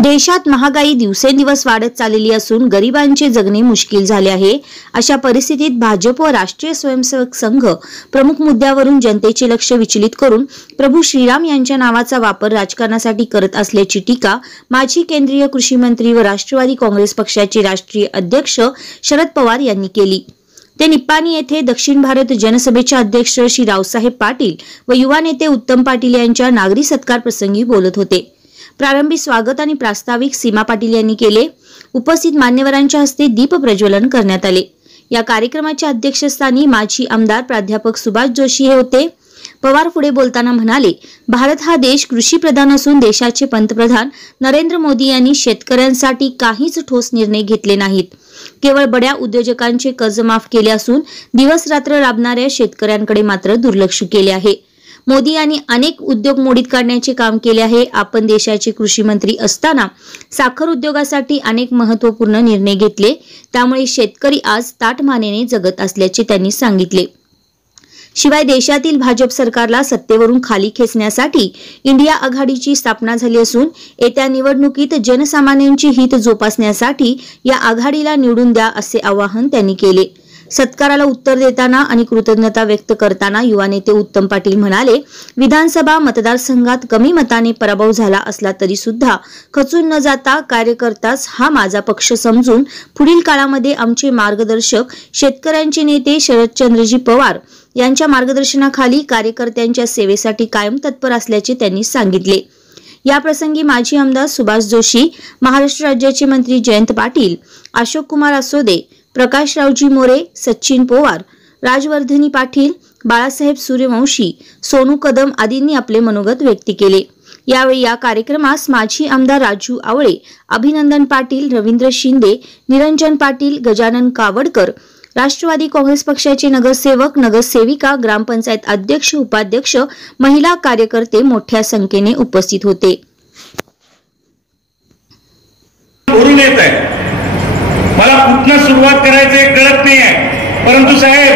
देशात महागाई दिवसेंदिवस वाढत चाललेली असून गरिबांचे जगणे मुश्किल झाले आहे। अशा परिस्थितीत भाजप व राष्ट्रीय स्वयंसेवक संघ प्रमुख मुद्द्यावरून जनतेचे लक्ष विचलित करून प्रभू श्रीराम यांच्या नावाचा वापर राजकारणासाठी करत असल्याची टीका माजी केंद्रीय कृषी मंत्री व राष्ट्रवादी काँग्रेस पक्षाचे राष्ट्रीय अध्यक्ष शरद पवार यांनी केली। ते निप्पाणी येथे दक्षिण भारत जनसभेचे अध्यक्ष श्री रावसाहेब पाटील व युवा नेते उत्तम पाटील यांच्या नागरी सत्कार प्रसंगी बोलत होते। प्रारंभी स्वागत आणि प्रास्ताविक सीमा पाटील यांनी केले। उपस्थित मान्यवरांच्या हस्ते दीप प्रज्वलन करण्यात आले। या कार्यक्रमाच्या अध्यक्षस्थानी माजी आमदार प्राध्यापक सुभाष जोशी हे होते। पवार पुढे बोलताना म्हणाले, भारत हा देश कृषी प्रधान असून देशाचे पंतप्रधान नरेंद्र मोदी यांनी शेतकऱ्यांसाठी काहीच ठोस निर्णय घेतले नाहीत। केवळ बड्या उद्योजकांचे कर्ज माफ केले असून दिवस रात्र राबणाऱ्या शेतकऱ्यांकडे मात्र दुर्लक्ष केले आहे। मोदी यांनी अनेक उद्योग मोडीत काढण्याचे काम केले आहे। आपण देशाचे कृषी मंत्री असताना साखर उद्योगासाठी अनेक महत्त्वपूर्ण निर्णय घेतले, त्यामुळे शेतकरी आज ताठमानेने जगत असल्याचे त्यांनी सांगितले। शिवाय देशातील भाजप सरकारला सत्तेवरून खाली खेचण्यासाठी इंडिया आघाडीची स्थापना झाली असून येत्या निवडणुकीत जनसामान्यांची हित जोपासण्यासाठी या आघाडीला निवडून द्या असे आवाहन त्यांनी केले। सत्काराला उत्तर देताना आणि कृतज्ञता व्यक्त करताना युवा नेते उत्तम पाटील म्हणाले, विधानसभा मतदारसंघात कमी मताने पराभव झाला असला तरी सुद्धा खचून न जाता कार्यकर्ताच हा माझा पक्ष समजून पुढील काळामध्ये आमचे मार्गदर्शक शेतकऱ्यांचे नेते शरदचंद्रजी पवार यांच्या मार्गदर्शनाखाली कार्यकर्त्यांच्या सेवेसाठी कायम तत्पर असल्याचे त्यांनी सांगितले। या प्रसंगी माजी आमदार सुभाष जोशी, महाराष्ट्र राज्याचे मंत्री जयंत पाटील, अशोक कुमार असोदे, प्रकाशरावजी मोरे, सचिन पवार, राजवर्धनी पाटील, बाळासाहेब सूर्यवंशी, सोनू कदम आदींनी आपले मनोगत व्यक्त केले। यावेळी या कार्यक्रमास माजी आमदार राजू आवळे, अभिनंदन पाटील, रवींद्र शिंदे, निरंजन पाटील, गजानन कावडकर, राष्ट्रवादी काँग्रेस पक्षाचे नगरसेवक, नगरसेविका, ग्रामपंचायत अध्यक्ष, उपाध्यक्ष, महिला कार्यकर्ते मोठ्या संख्येने उपस्थित होते। मला कुठनं सुरुवात करायचे कळत नाही आहे, परंतु साहेब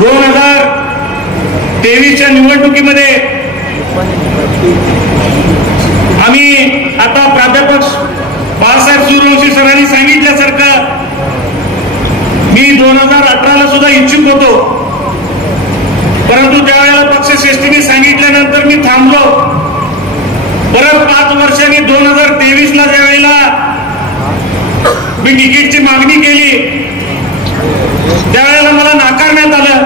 2023च्या निवडणुकीमध्ये आम्ही आता प्राध्यापक बाळासाहेब सूर्यवंशी सरांनी सांगितल्यासारखं मी 2018ला सुद्धा इच्छुक होतो, परंतु त्यावेळेला पक्षश्रेष्ठींनी सांगितल्यानंतर मी थांबलो। परत 5 वर्षांनी 2023ला ज्यावेळेला मी तिकीटची मागणी केली त्यावेळेला मला नाकारण्यात आलं।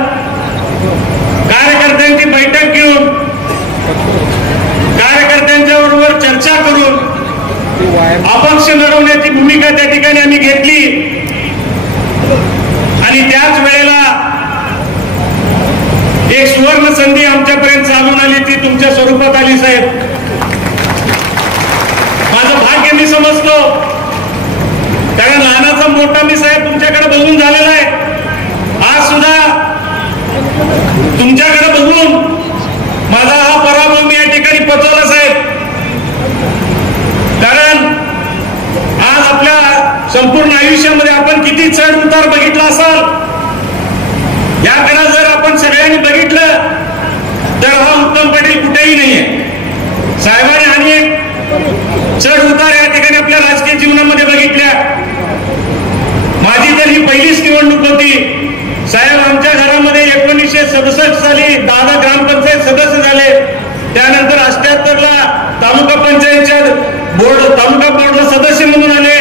कार्यकर्त्यांची बैठक घेऊन कार्यकर्त्यांच्या बरोबर चर्चा करून अपक्ष लढवण्याची भूमिका त्या ठिकाणी आम्ही घेतली आणि त्याच वेळेला एक सुवर्ण संधी आमच्यापर्यंत चालून आली, ती तुमच्या स्वरूपात आली साहेब। माझं भाग्य मी समजतो, कारण लहानाचा मोठा मी साहेब तुमच्याकडे बघून झालेला आहे। आज सुद्धा तुमच्याकडे बघून माझा हा पराभव मी या ठिकाणी पचवला साहेब, कारण आज आपल्या संपूर्ण आयुष्यामध्ये आपण किती चढ उतार बघितला असाल, याकडे जर आपण सगळ्यांनी बघितलं तर हा उत्तम पाटील कुठेही नाहीये। साहेबांनी अनेक चढ उतार या ठिकाणी आपल्या राजकीय जीवनामध्ये बघितल्या। माझी तर ही पहिलीच निवडणूक होती साहेब। आमच्या घरामध्ये 1967 साली दादा ग्रामपंचायत सदस्य झाले, त्यानंतर 78ला तालुका पंचायतच्या तालुका बोर्डला सदस्य म्हणून आले,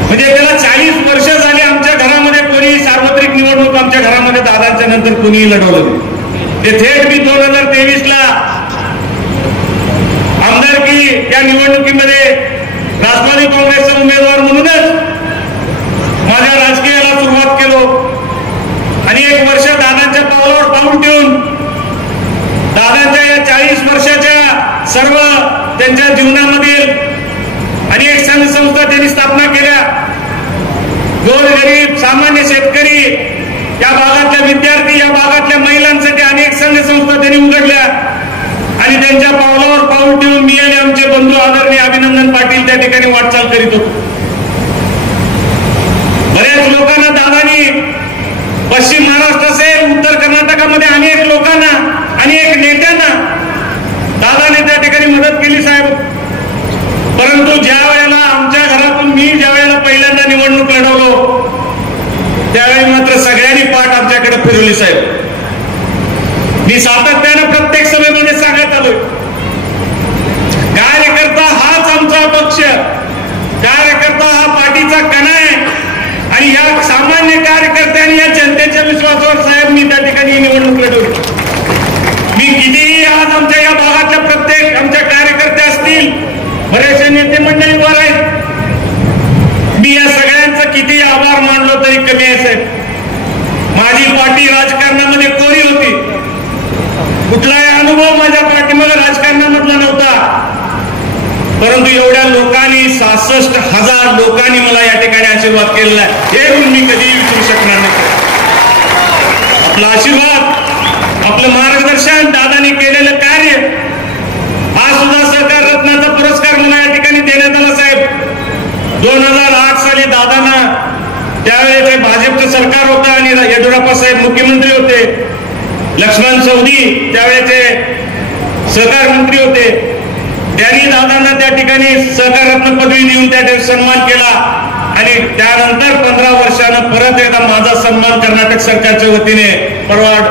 म्हणजे त्याला 40 वर्ष झाली। आमच्या घरामध्ये कोणी सार्वत्रिक निवडणूक आमच्या घरामध्ये दादांच्या नंतर कोणीही लढवलं ते थेट मी 2023ला आमदारकी या निवडणुकीमध्ये राष्ट्रवादी काँग्रेसचा उमेदवार म्हणूनच माझ्या राजकीयाला सुरुवात केलो आणि 1 वर्ष दादांच्या पावलावर पाऊल ठेवून दादांच्या या 40 वर्षाच्या सर्व त्यांच्या जीवनामधील अनेक संघ संस्था त्यांनी स्थापना केल्या। गोरगरीब सामान्य शेतकरी, या भागातल्या विद्यार्थी, या भागातल्या महिलांसाठी अनेक संघ संस्था त्यांनी उघडल्या आणि त्यांच्या पावलावर पाऊल ठेवून मी आणि आमचे बंधू आदरणीय अभिनंदन पाटील त्या ठिकाणी वाटचाल करीत होतो। बऱ्याच लोकांना दादानी पश्चिम महाराष्ट्र असेल, उत्तर कर्नाटकामध्ये अनेक लोकांना, अनेक नेत्यांना दादाने त्या ठिकाणी मदत केली साहेब. परंतु ज्या वेळेला आमच्या घरातून मी ज्या वेळेला पहिल्यांदा निवडणूक लढवलो त्यावेळी मात्र सगळ्यांनी पाठ आमच्याकडे फिरवली साहेब. मी सातत्यानं प्रत्येक सभेमध्ये सांगत आलोय, कार्यकर्ता हाच आमचा पक्ष, कार्यकर्ता हा पाठीचा कणा आहे आणि या सामान्य कार्यकर्त्यांनी या जनतेच्या विश्वासावर साहेब मी त्या ठिकाणी निवडणूक लढवली. मी कितीही आज आमच्या या भागातल्या प्रत्येक आमच्या कार्यकर्ते असतील, बरेचसे नेते मंडळी वर आहेत, मी या सगळ्यांचा कितीही आभार मानलो तरी कमी आहे साहेब. माझी पाठी राजकारणामध्ये कोरी होती, कुठलाही अनुभव माझ्या पाठीमागे राजकारणामधला नव्हता. परंतु एवढ्या लोकांनी 66,000 लोकांनी मला या ठिकाणी आशीर्वाद केलेला आहे, हे गुण मी कधीही विसरू शकणार नाही. आपला आशीर्वाद, आपलं मार्गदर्शन, दादानी केलेलं कार्य, हा सुद्धा सहकार रत्नाचा पुरस्कार मला या ठिकाणी देण्यात आला साहेब. 2008 साली दादांना त्यावेळेस भाजपचं सरकार होतं आणि येडियुरप्पा साहेब मुख्यमंत्री होते, लक्ष्मण सवदी त्यावेळेचे सहकार मंत्री होते. त्यांनी दादांना त्या ठिकाणी सहकार रत्न पदवी देऊन त्या ठिकाणी सन्मान केला आणि त्यानंतर 15 वर्षानं परत एकदा माझा सन्मान कर्नाटक सरकारच्या वतीने परवाड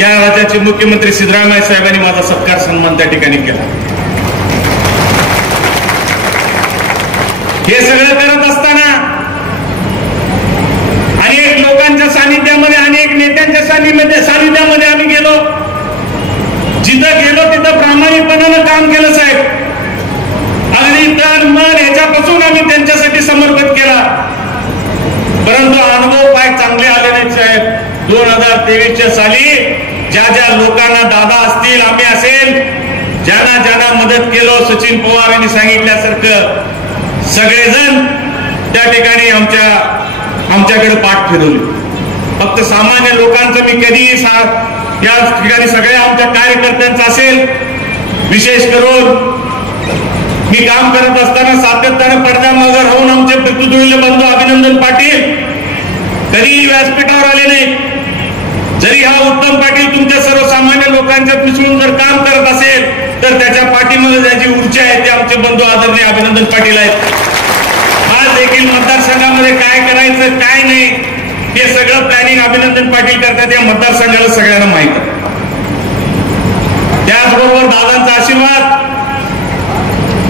या राज्याचे मुख्यमंत्री सिद्धरामय्या साहेबांनी माझा सत्कार सन्मान त्या ठिकाणी केला. हे सगळं करत असताना अनेक लोकांच्या सानिध्यामध्ये, अनेक नेत्यांच्या सानिध्यामध्ये आम्ही गेलो. जिथं गेलो तिथं प्रामाणिकपणानं काम केलं साहेब. अगदी तन मन याच्यापासून आम्ही त्यांच्यासाठी समर्पित केला. परंतु अनुभव काय चांगले आले नाहीत साहेब. 2023च्या साली ज्या ज्या लोकांना, दादा असतील, आम्ही असेल, ज्यांना ज्यांना मदत केलो, सचिन पवार यांनी सांगितल्यासारखं सगळेजण त्या ठिकाणी आमच्याकडे पाठ फिरवली. फक्त सामान्य लोकांचं मी कधीही या ठिकाणी सगळ्या आमच्या कार्यकर्त्यांचं असेल, विशेष करून मी काम करत असताना सातत्यानं पडद्यामागे राहून आमचे पितृतुल्य बंधू अभिनंदन पाटील कधीही व्यासपीठावर आले नाही. जरी हा उत्तम पाटील तुमच्या सर्वसामान्य लोकांच्यात मिसळून जर काम करत असेल तर त्याच्या पाठीमध्ये ज्याची ऊर्जा आहे ते आमचे बंधू आदरणीय अभिनंदन पाटील आहेत. आज देखील मतदारसंघामध्ये काय करायचं काय नाही हे सगळं प्लॅनिंग अभिनंदन पाटील करतात, या मतदारसंघाला सगळ्यांना माहित आहे. त्याचबरोबर दादांचा आशीर्वाद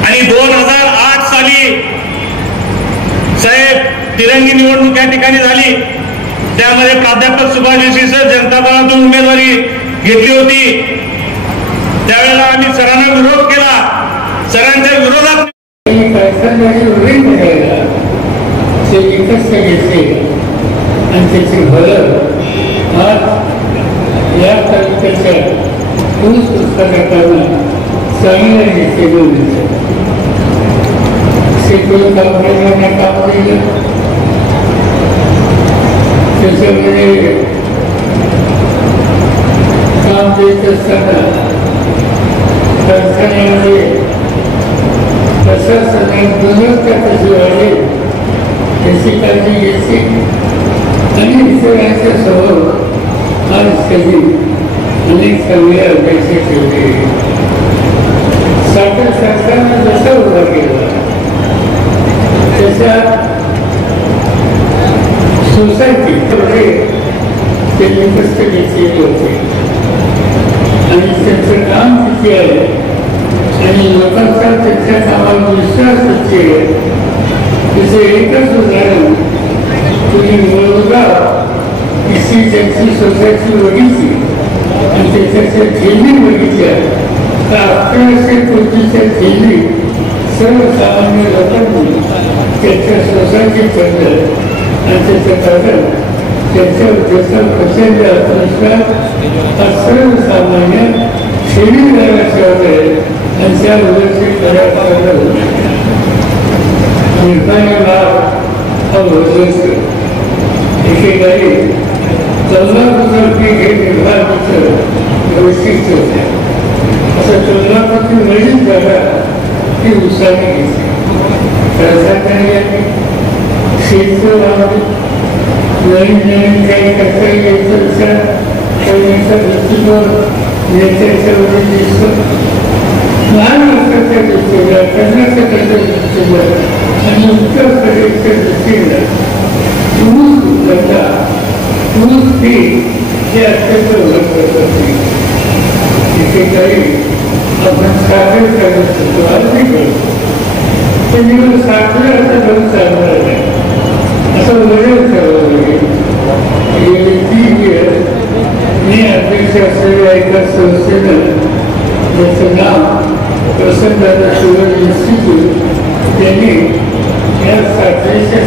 आणि 2008 साली साहेब तिरंगी निवडणूक या ठिकाणी झाली. त्यामध्ये प्राध्यापक सुभाष जोशी सर जनता दलातून उमेदवारी घेतली होती. त्यावेळेला आम्ही सरांना विरोध केला. सरांच्या विरोधात आणि त्याची भलं आज या तालुक्याच्या ऊस पुस्तकांना चांगल्या रीतीने दिसत. शेतकरी कंपन्यांना काम केलं, त्याच्यामध्ये काम देत असताना कारखान्यामध्ये प्रशासनाने गुणवत्ता कशी वाढेल याची काळजी घेतली आणि इतरांच्या समोर आज कधी अनेक चांगल्या अपेक्षा ठेवले. साखर कारखाना जसा उभा केला त्याच्यात सोसायटीमध्ये त्यांनी कष्ट घेतलेले होते आणि त्यांचं काम किती आहे आणि लोकांचा त्यांच्या कामावर विश्वास किती आहे त्याचं एकच उदाहरण तुम्ही मुलगा इसी त्यांची सोसायटी बघितली आणि त्याच्या झेली बघितल्या तर 1100 कोटीच्या झेली सर्वसामान्य लोकांनी त्यांच्या सोसायटीत ठेवलं आणि त्याचं कारण त्याच्यावर त्याचा प्रचंड आत्मविश्वास हा सर्वसामान्य ठेवीदाराच्या आणि त्या लोकांची करायला निर्णयाला हा वर्चस्व एकेकाळी 14,000 पीक हे निर्माणाचं वैशिष्ट्य होतं. असं 14,000 नवीन जागा ही उसाने घेतली. शेतकरी नवीन नवीन काही करता यायचं विचार त्यांचा दृष्टिकोन नेत्याच्या वरील लहान असल्याच्या दृष्टीला कर्नाटकाच्या दृष्टीला आणि उत्तर प्रदेशच्या दृष्टीला ऊस धंदा ऊस पीक हे अत्यंत महत्वाचं असते. तिथे काही आपण साखर करत असतो अगदी करतो पण जेव्हा साखर असं घरून चालणार नाही असं वगैरे ठरवलं लागेल. गेली 3 दिवस मी अध्यक्ष असलेल्या एका संस्थेनं ज्याचं नाव प्रसन्नदादा शुगर इन्स्टिट्यूट त्यांनी या साखरेच्या